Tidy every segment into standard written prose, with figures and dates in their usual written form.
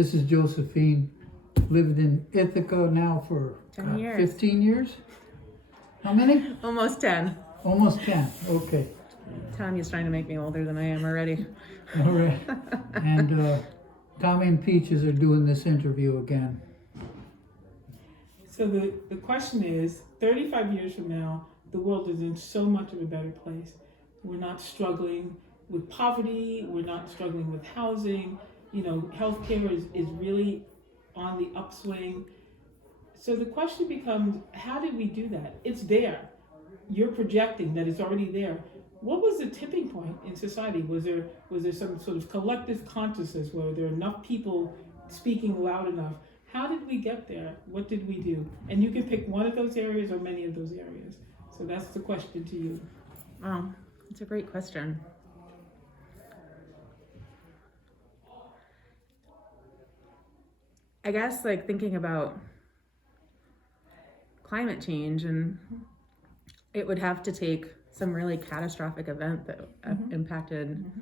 This is Josephine. Lived in Ithaca now for 10 years. 15 years? How many? Almost 10. Almost 10. Okay. Tanya's trying to make me older than I am already. All right. And Tommy and Peaches are doing this interview again. So the question is, 35 years from now, the world is in so much of a better place. We're not struggling with poverty. We're not struggling with housing. You know, healthcare is really on the upswing. So the question becomes, how did we do that? It's there. You're projecting that it's already there. What was the tipping point in society? Was there some sort of collective consciousness? Were there enough people speaking loud enough? How did we get there? What did we do? And you can pick one of those areas or many of those areas. So that's the question to you. Wow, that's a great question. I guess like thinking about climate change, and it would have to take some really catastrophic event that impacted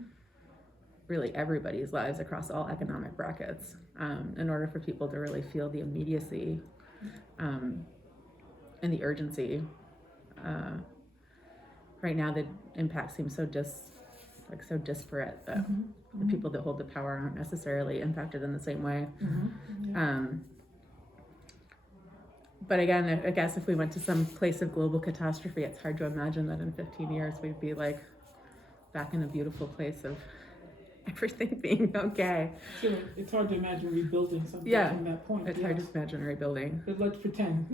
really everybody's lives across all economic brackets in order for people to really feel the immediacy and the urgency. Right now the impact seems so disparate that the people that hold the power aren't necessarily impacted in the same way. But again, I guess if we went to some place of global catastrophe, it's hard to imagine that in 15 years we'd be like back in a beautiful place of everything being okay. So it's hard to imagine rebuilding something from that point. It's hard to imagine rebuilding. But let's pretend.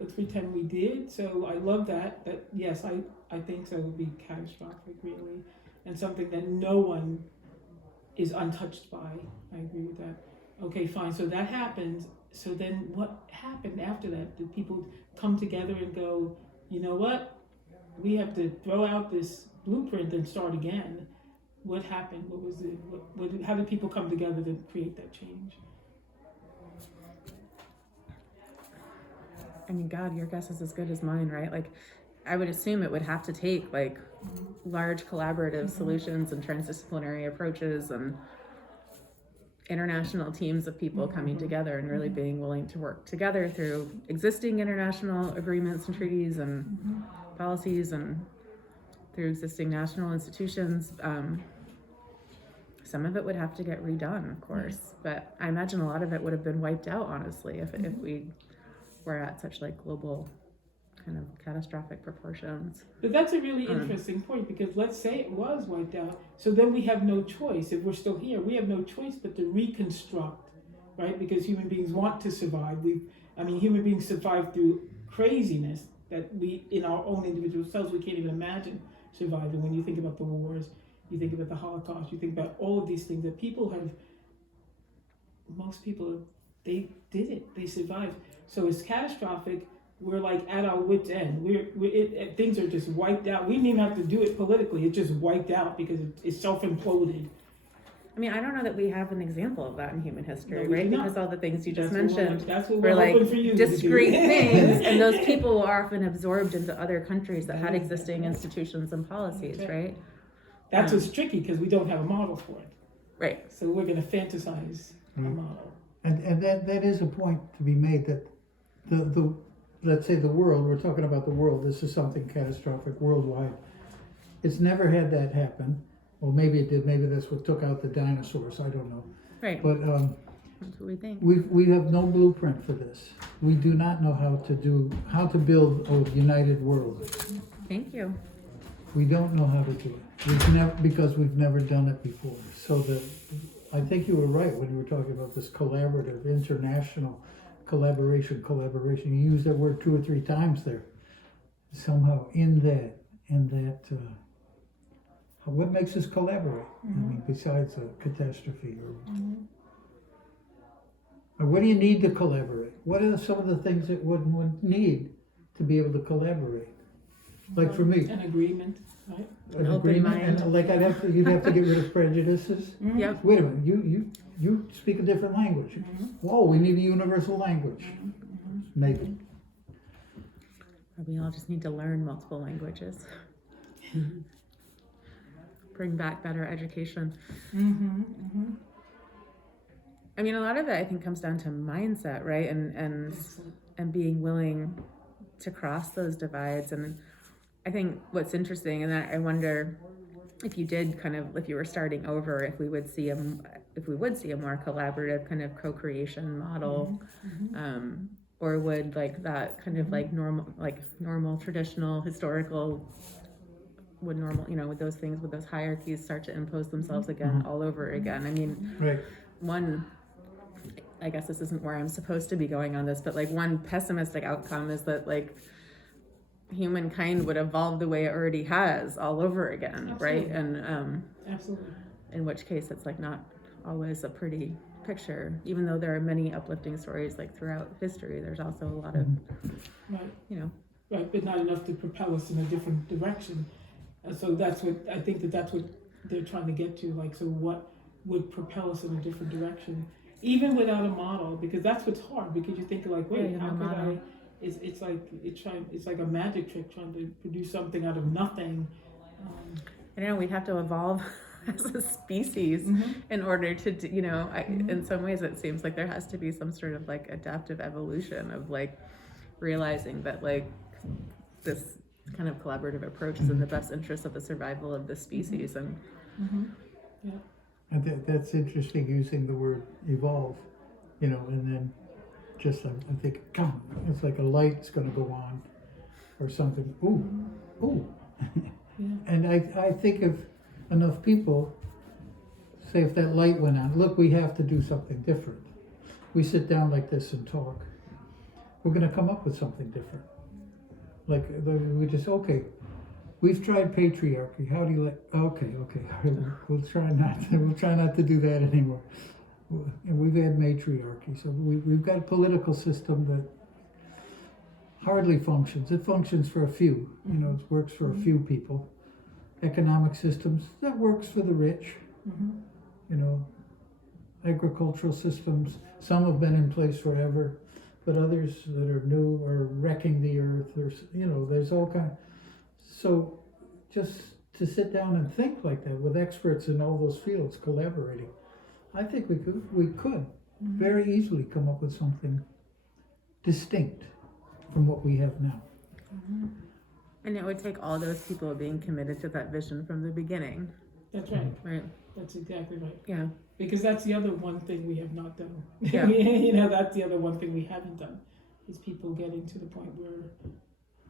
Let's pretend we did. So I love that. That yes, I think so. It would be catastrophic, really, and something that no one is untouched by. I agree with that. Okay, fine. So that happens. So then what happened after that? Did people come together and go, you know what? We have to throw out this blueprint and start again. What happened? What was it? How did people come together to create that change? I mean, God, your guess is as good as mine, right? Like, I would assume it would have to take like large collaborative solutions and transdisciplinary approaches and international teams of people coming together and really being willing to work together through existing international agreements and treaties and policies and through existing national institutions. Some of it would have to get redone, of course, but I imagine a lot of it would have been wiped out, honestly, if we were at such like global kind of catastrophic proportions. But that's a really interesting point, because let's say it was wiped out, so then we have no choice. If we're still here, we have no choice but to reconstruct, right? Because human beings want to survive. Human beings survive through craziness that we, in our own individual selves, we can't even imagine surviving. When you think about the wars, you think about the Holocaust, you think about all of these things that most people, they did it, they survived. So it's catastrophic. We're like at our wit's end. Things are just wiped out. We didn't even have to do it politically. It just wiped out because it's self-imploded. I mean, I don't know that we have an example of that in human history, No, right? do not. Because all the things you just That's mentioned what were we're like hoping for you to do. discrete things, and those people were often absorbed into other countries that had existing institutions and policies, right? That's what's tricky, because we don't have a model for it. Right. So we're going to fantasize a model. And that is a point to be made, that the let's say the world, we're talking about the world, this is something catastrophic worldwide. It's never had that happen. Well, maybe it did. Maybe that's what took out the dinosaurs. I don't know. Right. But That's what we think. we have no blueprint for this. We do not know how to build a united world. Thank you. We don't know how to do it. Because we've never done it before. So I think you were right when you were talking about this collaborative, international collaboration. You used that word 2 or 3 times there. Somehow in that, what makes us collaborate? I mean, besides a catastrophe, or what do you need to collaborate? What are some of the things that one would need to be able to collaborate? Like for me, An agreement, right? an open agreement, mind. and like you'd have to get rid of prejudices. Yep. Wait a minute, you speak a different language. Whoa, we need a universal language. Maybe. Or we all just need to learn multiple languages. Bring back better education. I mean, a lot of it I think comes down to mindset, right? And being willing to cross those divides. And I think what's interesting, and I wonder if you did kind of, if you were starting over, if we would see a more collaborative kind of co-creation model, or would like that kind of like normal traditional historical, would those things, would those hierarchies start to impose themselves again all over again? I mean, Right. one, I guess this isn't where I'm supposed to be going on this, but like one pessimistic outcome is that like humankind would evolve the way it already has all over again. Absolutely. Right? And Absolutely. In which case it's like not always a pretty picture, even though there are many uplifting stories like throughout history. There's also a lot of right, but not enough to propel us in a different direction. And so that's what I think that's what they're trying to get to. Like, so what would propel us in a different direction, even without a model? Because that's what's hard. Because you think like, wait, how could I? It's like a magic trick trying to produce something out of nothing. I know we'd have to evolve as a species in order to, in some ways it seems like there has to be some sort of like adaptive evolution of like realizing that like this kind of collaborative approach is in the best interest of the survival of the species. And yeah. And that's interesting, using the word evolve, and then just I think, it's like a light's going to go on or something. Ooh. Yeah. And I think if enough people say, if that light went on, look, we have to do something different. We sit down like this and talk. We're going to come up with something different. Like we just, okay, we've tried patriarchy. How do you like? Okay. We'll try not to do that anymore. And we've had matriarchy, so we've got a political system that hardly functions. It functions for a few, it works for a few people. Economic systems, that works for the rich. Agricultural systems, some have been in place forever, but others that are new are wrecking the earth. There's all kind. So just to sit down and think like that with experts in all those fields collaborating, I think we could very easily come up with something distinct from what we have now. And it would take all those people being committed to that vision from the beginning. That's right. Right. That's exactly right. Yeah. Because that's the other one thing we have not done. Yeah. That's the other one thing we haven't done, is people getting to the point where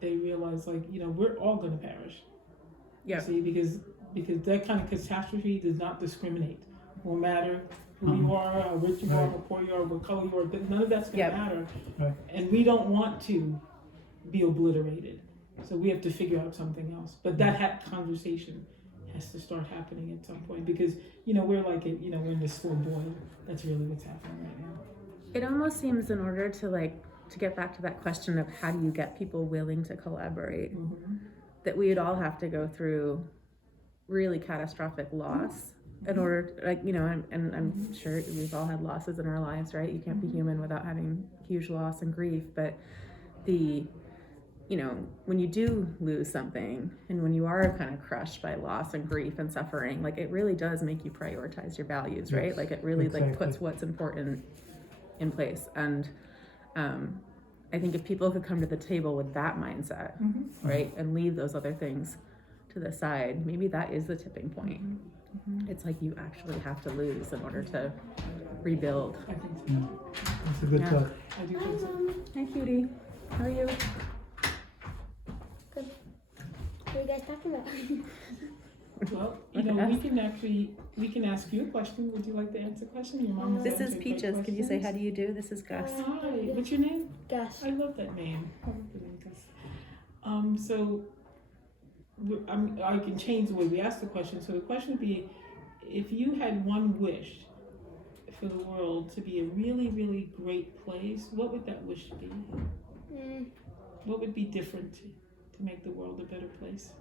they realize, like, we're all going to perish. Yeah. See, because that kind of catastrophe does not discriminate. Won't matter who you are, how rich you are, how poor you are, what color you are. None of that's going to matter. Right. And we don't want to be obliterated. So we have to figure out something else. But that conversation has to start happening at some point, because we're like we're in this slow boil. That's really what's happening right now. It almost seems, in order to get back to that question of how do you get people willing to collaborate, that we would all have to go through really catastrophic loss in order, and I'm sure we've all had losses in our lives, right? You can't be human without having huge loss and grief, but when you do lose something, and when you are kind of crushed by loss and grief and suffering, like, it really does make you prioritize your values, right? Like, it really puts what's important in place. And I think if people could come to the table with that mindset, right, and leave those other things to the side, maybe that is the tipping point. It's like you actually have to lose in order to rebuild. I think so. That's a good thought. I do think so. Hi, cutie. How are you? Good. What are you guys talking about? Well, we can ask you a question. Would you like to answer a question? Your mom. This is Peaches. Can you say how do you do? This is Gus. Hi. What's your name? Gus. I love that name. I love the name Gus. So I can change the way we ask the question. So the question would be, if you had one wish for the world to be a really, really great place, what would that wish be? What would be different to make the world a better place?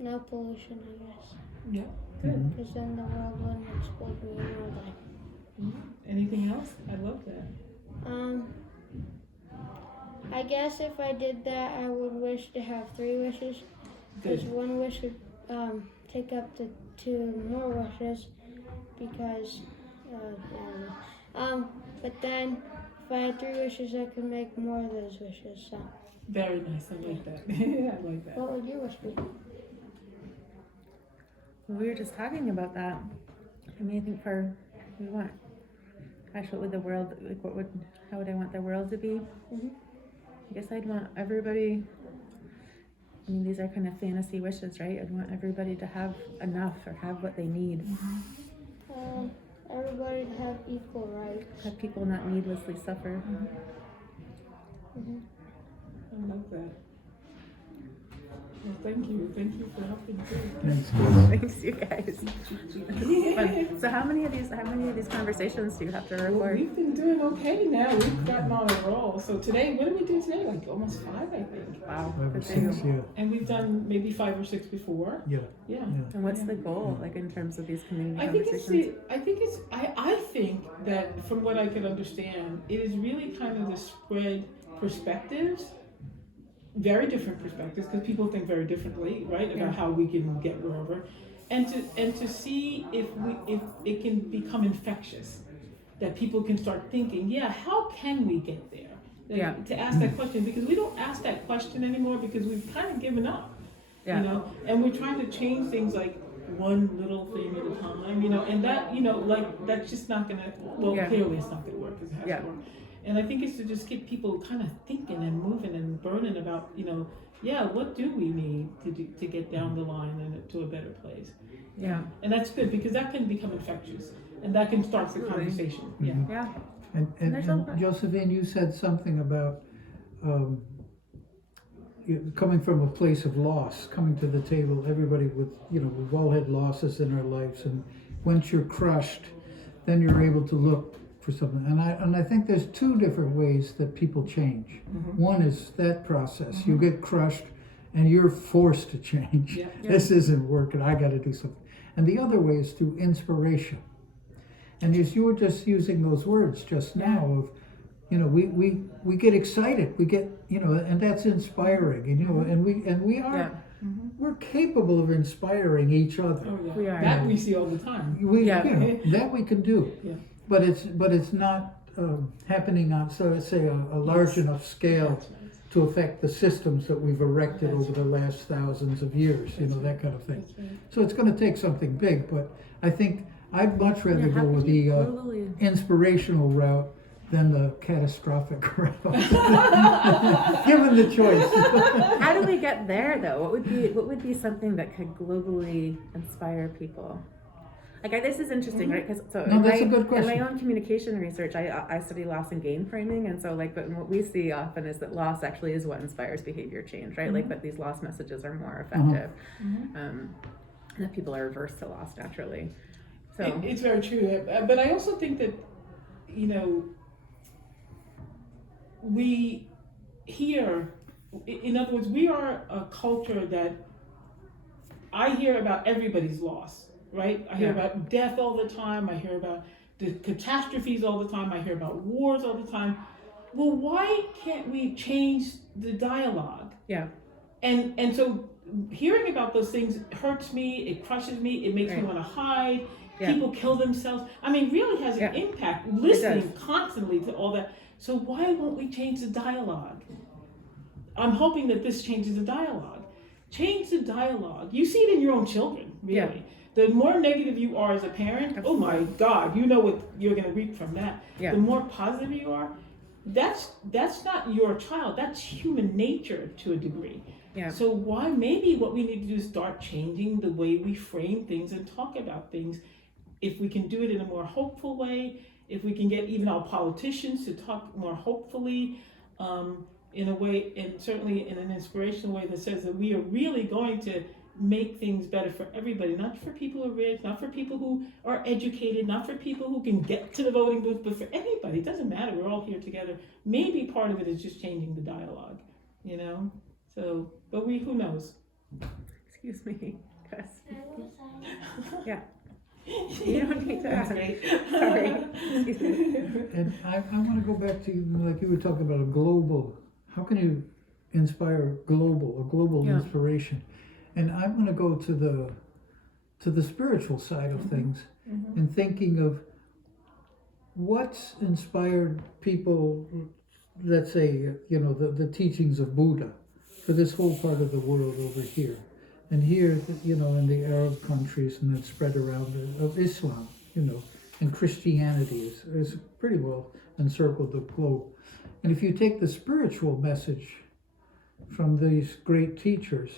No pollution, I guess. Yeah, good. Because then the world wouldn't explode me or die. Anything else? I love that. I guess if I did that, I would wish to have 3 wishes. Because one wish would take up to 2 more wishes. Because But then if I had 3 wishes, I could make more of those wishes. So, Very nice. I like that. I like that. what would your wish be? We were just talking about that. I mean, I think we want, gosh, what would the world, like, how would I want the world to be? I guess I'd want everybody, I mean, these are kind of fantasy wishes, right? I'd want everybody to have enough or have what they need. Everybody to have equal rights. Have people not needlessly suffer. I love that. Well, thank you. Thank you for helping too. Thanks, guys. Thanks, you guys. Fun. So how many of these conversations do you have to Well, record? we've been doing okay now. We've gotten on a roll. So today, what did we do today? Like almost 5, I think. Wow. 5 or good 6, for you. yeah. And we've done maybe 5 or 6 before. Yeah. Yeah. And what's the goal, like in terms of these community I think conversations? I think that from what I could understand, it is really kind of to spread perspectives, very different perspectives, because people think very differently, right, about Yeah. how we can get wherever, and to see if it can become infectious, that people can start thinking, yeah, how can we get there? Yeah. To ask that question, because we don't ask that question anymore because we've kind of given up. Yeah. You know, and we're trying to change things like one little thing at a time, you know, and that, you know, like that's just not gonna, well, Yeah. clearly it's not gonna work because it has Yeah. to work. And I think it's to just get people kind of thinking and moving and burning about, you know, yeah, what do we need to get down the line and to a better place? Yeah. And that's good because that can become infectious and that can start the Absolutely. conversation. Mhm. Yeah. Yeah. And There's a- Josephine, you said something about coming from a place of loss, coming to the table, everybody with, we've all had losses in our lives, and once you're crushed, then you're able to look for something. And I think there's 2 different ways that people change. One is that process. You get crushed and you're forced to change. Yeah. This isn't working, I gotta do something. And the other way is through inspiration. And as you were just using those words just now of, we get excited, we get, and that's inspiring, and we are, Yeah. we're capable of inspiring each other. Oh, yeah. We are. That we see all the time. Yeah. That we can do. Yeah. But it's not happening on, so let's say, a large enough scale That's right. to affect the systems that we've erected That's over the last thousands of years, that kind of thing. That's right. So it's going to take something big, but I think I'd much rather Yeah, how go with could you the totally- inspirational route than the catastrophic route. Given the choice. How do we get there though? What would be something that could globally inspire people? Like this is interesting, right? Because No, that's a good question. In my own communication research, I study loss and gain framing, and so but what we see often is that loss actually is what inspires behavior change, right? Like that these loss messages are more effective, and that people are averse to loss naturally. So It's very true, but I also think that, we here, in other words, we are a culture that I hear about everybody's loss, right? I hear Yeah. about death all the time. I hear about the catastrophes all the time. I hear about wars all the time. Well, why can't we change the dialogue? yeah, And so hearing about those things hurts me, it crushes me, it makes me Right. want to hide. Yeah. People kill themselves. I mean, really has an Yeah. impact listening does. constantly to all that. So why won't we change the dialogue? I'm hoping that this changes the dialogue. Change the dialogue. You see it in your own children, really. Yeah. The more negative you are as a parent, oh my God, you know what you're going to reap from that. Yeah. The more positive you are, that's not your child. That's human nature to a degree. yeah, So why maybe what we need to do is start changing the way we frame things and talk about things. If we can do it in a more hopeful way, if we can get even our politicians to talk more hopefully, in a way, and certainly in an inspirational way that says that we are really going to make things better for everybody, not for people who are rich, not for people who are educated, not for people who can get to the voting booth, but for anybody. It doesn't matter. We're all here together. Maybe part of it is just changing the dialogue, So, but who knows? excuse me, Chris. Yeah. You don't need to That's ask. great. Sorry. Excuse me. And I want to go back to, like you were talking about a global, how can you inspire a global Yeah. inspiration? And I want to go to the spiritual side of things and thinking of what's inspired people, let's say, the teachings of Buddha for this whole part of the world over here? And here, in the Arab countries, and then spread around of Islam, and Christianity is pretty well encircled the globe. And if you take the spiritual message from these great teachers,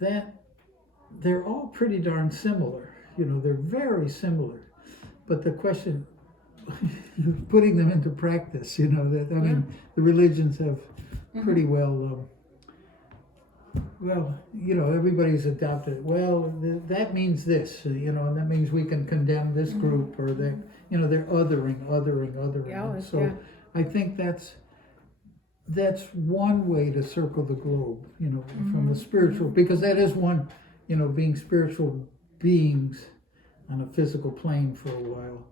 that they're all pretty darn similar. They're very similar. But the question, putting them into practice, the religions have pretty well, everybody's adopted it. Well, that means this, and that means we can condemn this group, or that, they're othering. Yeah, And so yeah. I think that's one way to circle the globe, from the spiritual, because that is one, being spiritual beings on a physical plane for a while.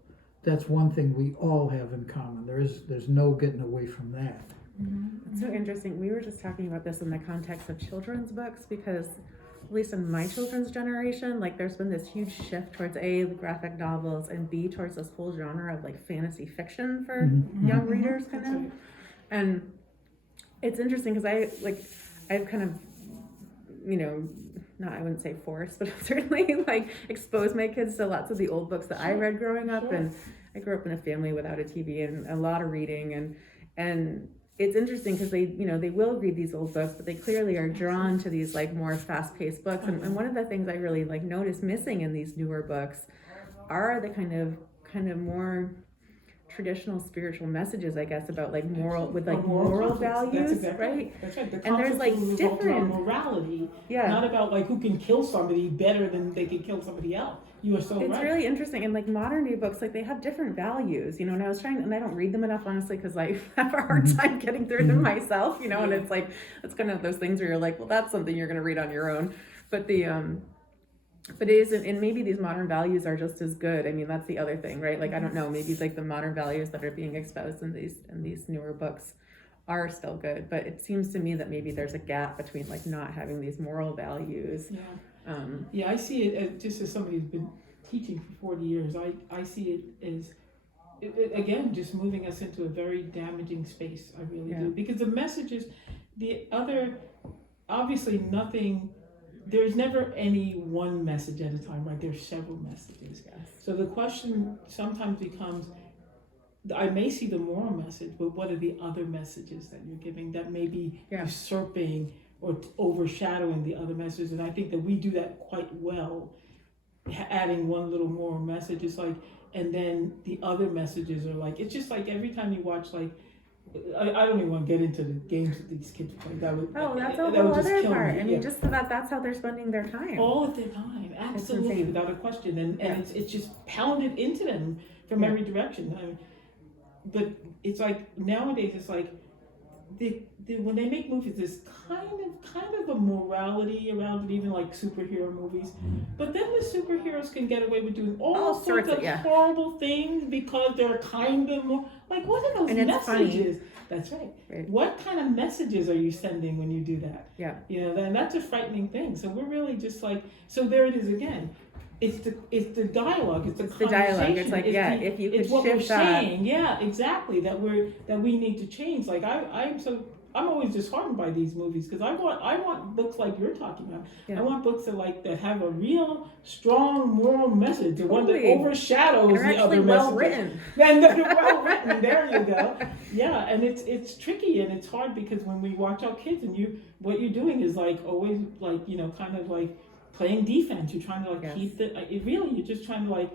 That's one thing we all have in common. There's no getting away from that. It's so interesting. We were just talking about this in the context of children's books, because at least in my children's generation, like there's been this huge shift towards A, the graphic novels, and B, towards this whole genre of like fantasy fiction for young readers, kind of. And it's interesting because I've kind of, I wouldn't say forced, but certainly like exposed my kids to lots of the old books that I read growing up. And I grew up in a family without a TV and a lot of reading, and it's interesting because they will read these old books, but they clearly are drawn to these like more fast-paced books. And one of the things I really like notice missing in these newer books are the kind of more traditional spiritual messages, I guess, about like moral values, exactly right? That's right. The And there's like different morality, yeah, not about like who can kill somebody better than they can kill somebody else. You are so it's right. really interesting. And like modern day books, like they have different values, and I was trying, and I don't read them enough, honestly, because I have a hard time getting through them myself, and it's like, it's kind of those things where you're like, well, that's something you're going to read on your own. But but it isn't, and maybe these modern values are just as good. I mean, that's the other thing, right? Like, I don't know, maybe like the modern values that are being exposed in these newer books are still good, but it seems to me that maybe there's a gap between like not having these moral values. I see it as, just as somebody who's been teaching for 40 years, I see it as, again, just moving us into a very damaging space. I really do. Because the messages, obviously nothing, there's never any one message at a time, right? There's several messages. Yes. So the question sometimes becomes, I may see the moral message, but what are the other messages that you're giving that may be usurping or overshadowing the other messages? And I think that we do that quite well, adding one little moral message. It's like, and then the other messages are like, it's just like every time you watch, like, I don't even want to get into the games that these kids play. That's a whole other part. I mean, just that's how they're spending their time. All of their time, absolutely, without a question. And it's just pounded into them from every direction. I mean, but it's like nowadays, it's like when they make movies, there's kind of a morality around it, even like superhero movies. But then the superheroes can get away with doing all sorts of horrible things because they're kind of more like, what are those messages? That's right. What kind of messages are you sending when you do that? Yeah. And that's a frightening thing. So we're really just like, so there it is again. It's the dialogue. It's the dialogue. It's like, if you could it's what shift we're that. saying. Yeah, exactly. That we need to change. Like I'm always disheartened by these movies because I want books like you're talking about. I want books that have a real strong moral message, the one that overshadows the other messages. Well written. And they're well written. There you go. Yeah, and it's tricky and it's hard because when we watch our kids and what you're doing is like always like kind of like playing defense. You're trying to like keep you're just trying to like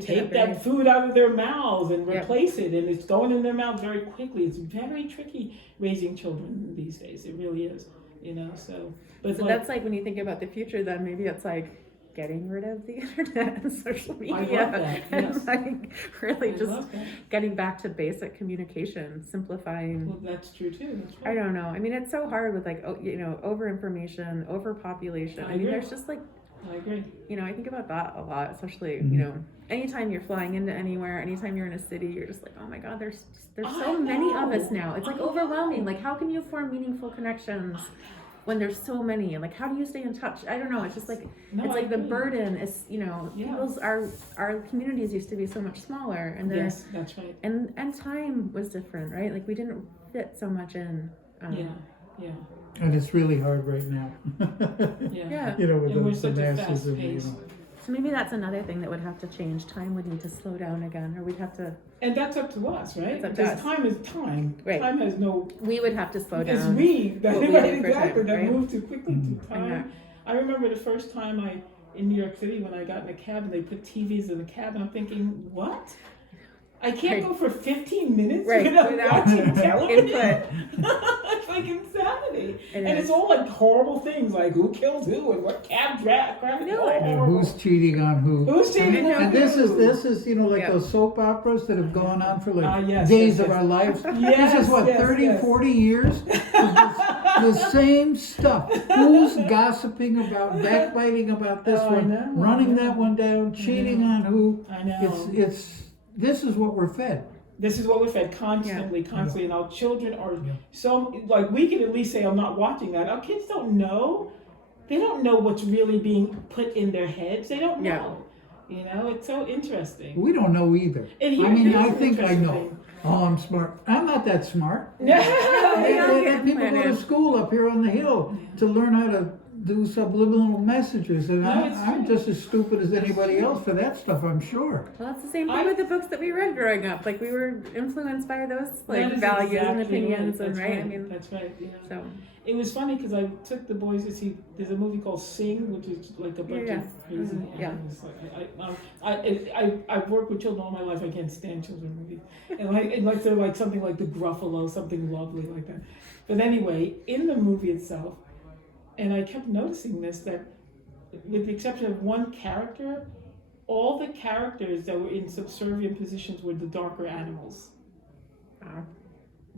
take that food out of their mouths and replace it, and it's going in their mouths very quickly. It's very tricky raising children these days. It really is, So that's like when you think about the future, then maybe it's like getting rid of the internet and social media. I love that. Yes. And like really just getting back to basic communication, simplifying. Well, that's true too. That's right. I don't know. I mean, it's so hard with like over information, overpopulation. I mean, there's just like. I agree. I think about that a lot, especially, anytime you're flying into anywhere, anytime you're in a city, you're just like, oh my God, there's so many of us now. It's like overwhelming. Like, how can you form meaningful connections when there's so many, like how do you stay in touch? I don't know. It's just like No, it's I like the agree. burden is, you know, Yeah. people's our communities used to be so much smaller, and there's Yes, that's right. and time was different, right? Like we didn't fit so much in. Yeah. And it's really hard right now. Yeah. You know, with And we're the such a masses fast and, you pace. know. So maybe that's another thing that would have to change. Time would need to slow down again, or we'd have to. And that's up to us, right? It's up to Because us. time is time. Right. Time has no. We would have to slow It's down. we that what we right, do for exactly time, that right? move too quickly to time. Exactly. I remember the first time in New York City when I got in a cab and they put TVs in the cab and I'm thinking, what? I can't Right. go for 15 minutes Right, without without watching television. input. It's like insanity. It And is. it's all like horrible things like who killed who and what cab draft. No, And who's cheating on who? Who's cheating on And this who? is you know, like Yeah. those soap operas that have gone on for like Yes, days yes, of yes. our lives. Yes, This is what, yes, 30, yes. 40 years? The same stuff. Who's gossiping about, backbiting about this Oh, I one, know, running I know. that one down, cheating on who? I know. This is what we're fed. This is what we're fed constantly, and our children are so like we can at least say I'm not watching that. Our kids don't know. They don't know what's really being put in their heads. They don't know. You know, it's so interesting. We don't know either. And I mean, here's I an think I interesting know. thing. Oh, I'm smart. I'm not that smart. We all get People go to planted. school up here on the hill to learn how to do subliminal messages, and No, it's I'm true. just as stupid as anybody else for that stuff, I'm sure. Well, that's the same thing with the books that we read growing up. Like we were influenced by those like That is values and exactly opinions, right. and That's right. I mean, that's right. Yeah. so It was funny because I took the boys to see. There's a movie called Sing, which is like a bunch Yeah. of crazy Yeah. animals. I've worked with children all my life. I can't stand children movies, and unless they're like something like The Gruffalo, something lovely like that. But anyway, in the movie itself, and I kept noticing this that, with the exception of one character, all the characters that were in subservient positions were the darker animals. wow.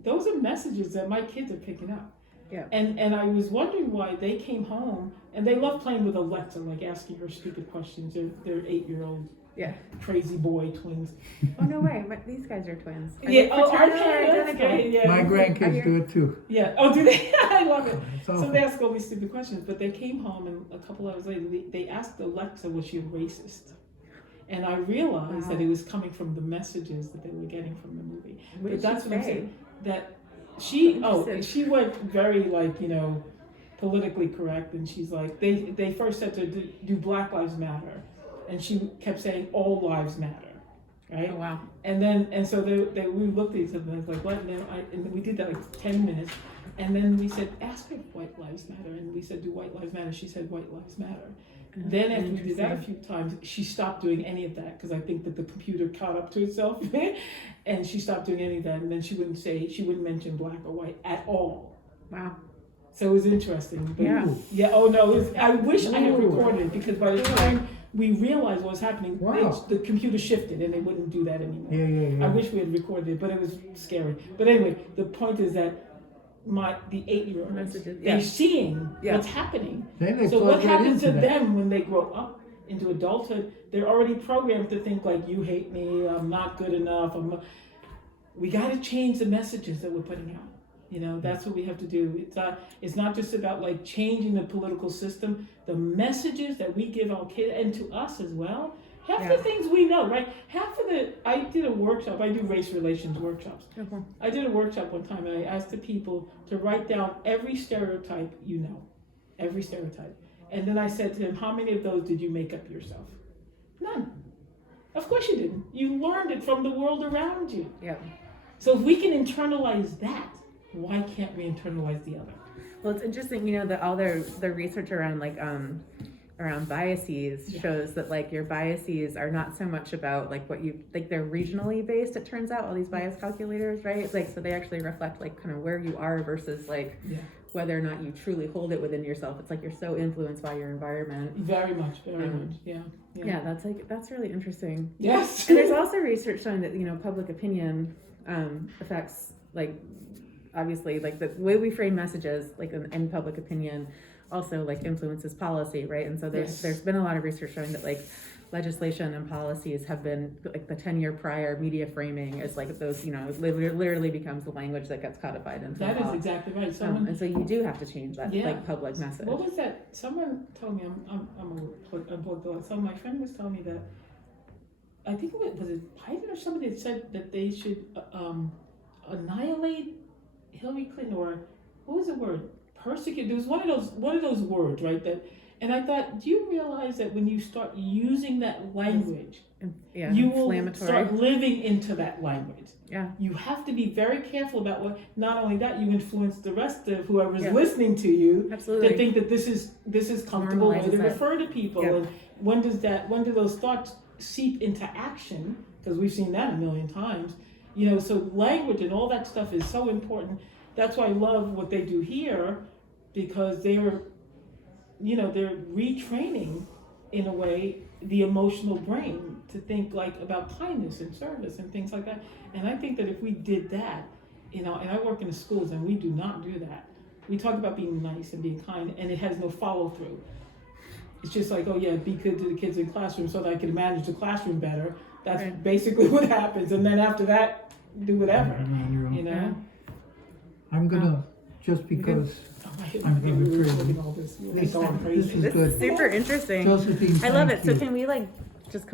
Those are messages that my kids are picking up. Yeah. And I was wondering why they came home and they love playing with Alexa, like asking her stupid questions. They're 8-year-old Yeah. crazy boy twins. Oh no way! These guys are twins. Are Yeah. they Oh, fraternal or okay. That's identical? great. Yeah. My Are grandkids you- do it too. Yeah. Oh, do they? I love it. It's So awful. they ask all these stupid questions, but they came home and a couple hours later they asked Alexa, was she a racist? And I realized Wow. that it was coming from the messages that they were getting from the movie. What But did that's she what I'm say? saying. That Interesting. she went very like, you know, politically correct, and she's like they first said to do Black Lives Matter, and she kept saying all lives matter, right? Oh wow. And so we looked at each other and I was like, what? And we did that like 10 minutes, and then we said, ask her if white lives matter, and we said, do white lives matter? She said white lives matter. Then after we did that a few times, she stopped doing any of that because I think that the computer caught up to itself, and she stopped doing any of that. And then she wouldn't mention black or white at all. Wow. So it was interesting. But Yeah. yeah. Oh no. I wish I had Ooh. recorded it because by the time we realized what was happening, Wow. the computer shifted and they wouldn't do that anymore. Yeah. I wish we had recorded it, but it was scary. But anyway, the point is that the 8-year-olds, Messages, they're yeah. seeing Yeah. what's happening. Then they So plug what right happens to into that. them when they grow up into adulthood? They're already programmed to think like, you hate me, I'm not good enough. We got to change the messages that we're putting out. You know, that's what we have to do. It's not just about like changing the political system. The messages that we give our kids and to us as well. Half Yeah. the things we know, right? I did a workshop. I do race relations workshops. Okay. I did a workshop one time and I asked the people to write down every stereotype you know. Every stereotype. And then I said to them, how many of those did you make up yourself? None. Of course you didn't. You learned it from the world around you. Yeah. So if we can internalize that, why can't we internalize the other? Well, it's interesting, you know, that all the research around like around biases Yeah. shows that like your biases are not so much about like what you like they're regionally based. It turns out all these bias calculators, right? Like so they actually reflect like kind of where you are versus like Yeah. whether or not you truly hold it within yourself. It's like you're so influenced by your environment. Very much. Yeah. Yeah, that's really interesting. Yes. And there's also research showing that, you know, public opinion affects, like, obviously, like, the way we frame messages, like, in public opinion, also, like, influences policy, right? And so there's been a lot of research showing that, like, legislation and policies have been like the 10-year prior media framing is like those, literally becomes the language that gets codified into That law. is exactly right. And so you do have to change that Yeah. like public message. What was that? Someone told me, I'm political. So my friend was telling me that, I think was it Biden or somebody that said that they should annihilate Hillary Clinton, or what was the word? Persecute. There was one of those words, right? And I thought, do you realize that when you start using that language, Yeah, you will inflammatory. start living into that language. Yeah. You have to be very careful about what. Not only that, you influence the rest of whoever's Yeah. listening to you Absolutely. to think that this is comfortable way to Normalizes it. refer to people. Yeah. And when do those thoughts seep into action? Because we've seen that a million times. So language and all that stuff is so important. That's why I love what they do here, because they're retraining, in a way, the emotional brain to think like about kindness and service and things like that. And I think that if we did that, and I work in the schools and we do not do that. We talk about being nice and being kind, and it has no follow through. It's just like, oh yeah, be good to the kids in the classroom so that I can manage the classroom better. That's Right. basically what happens. And then after that, do whatever, On your own. Yeah. I'm gonna, just because, I'm gonna be crazy. This is This good. This is super interesting. Josephine, I love thank it. So you. can we like just